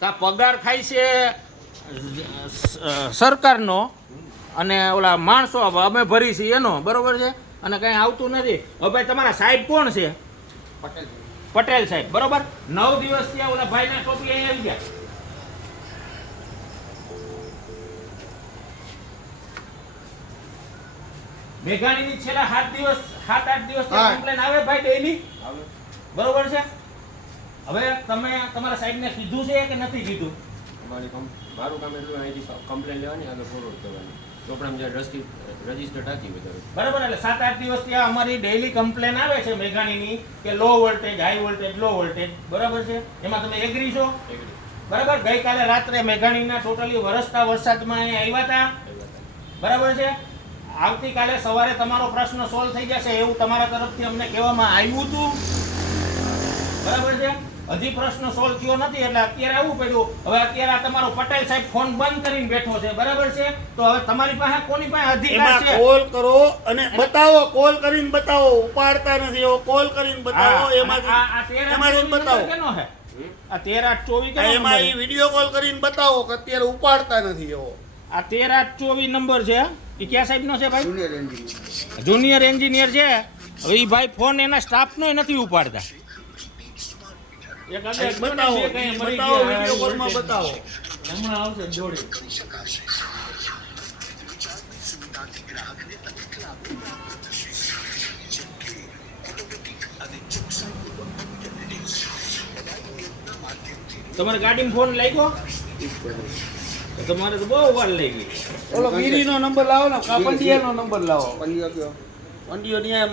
તા પગાર ખાય છે સરકારનો અને ઓલા માણસો અમે ભરી છીએ એનો, બરોબર છે, અને કંઈ આવતું નથી. હવે ભાઈ તમારા સાહેબ કોણ છે? પટેલ સાહેબ, બરોબર. 9 દિવસ ત્યાં ઓલા ભાઈના ટોપી અહીં આવી ગયા. મેઘાણીની છેલ્લા 7 દિવસ 7-8 દિવસ કમ્પ્લેન આવે ભાઈ ડેઈલી, બરોબર છે. હવે તમે તમારા સાહેબને કીધું છે કે નથી કીધું? મારું કામ એટલું અહીંથી કમ્પ્લેન લેવાની આગળ ફોરવર્ડ કરવાની, ચોપડામાં જે રજીસ્ટર ટાંકી વધારે, બરાબર. એટલે 7-8 દિવસ ત્યાં અમારી ડેઈલી કમ્પ્લેન આવે છે મેઘાણીની કે low voltage, high voltage, low voltage, બરાબર છે. એમાં તમે એગ્રી છો? બરાબર. ગઈકાલે રાત્રે મેઘાણીના ટોટલી વરસતા વરસાદમાં અહીંયા આવ્યા હતા, બરાબર છે. આવતીકાલે સવારે તમારો પ્રશ્ન સોલ્વ થઈ જશે એવું તમારા તરફથી અમને કહેવામાં આવ્યું હતું, બરાબર છે. હજી પ્રશ્ન સોલ્વ થયો નથી એટલે અત્યારે આવું પડ્યું. હવે અત્યારે આ તમારો પટેલ સાહેબ ફોન બંધ કરીને બેઠો છે, બરાબર છે. તો હવે તમારી પાસે કોની પાસે અધિકાર છે? કોલ કરો અને બતાવો, કોલ કરીને બતાવો. ઉપાડતા નથી એવો કોલ કરીને બતાવો. એમાંથી બતાવો કેનો છે આ 13-8-24 કેનો એમાં એ વિડીયો કોલ કરીને બતાવો કે અત્યારે ઉપાડતા નથી એવો. આ 13-8-24 નંબર છે. એ ક્યાં સાહેબનો છે ભાઈ? જુનિયર એન્જિનિયર છે. હવે એ ભાઈ ફોન એના સ્ટાફનો નથી ઉપાડતા. બતાવો, વિડીયો કોલમાં બતાવો. હમણાં આવશે જોડી. તમારે ગાડીમાં ફોન લાગ્યો? તમારે તો બહુ વાર લઈ ગઈ. ઓલો વીરીનો નંબર લાવો ને, કાપંડિયાનો નંબર લાવો. પંડિયો ત્યાં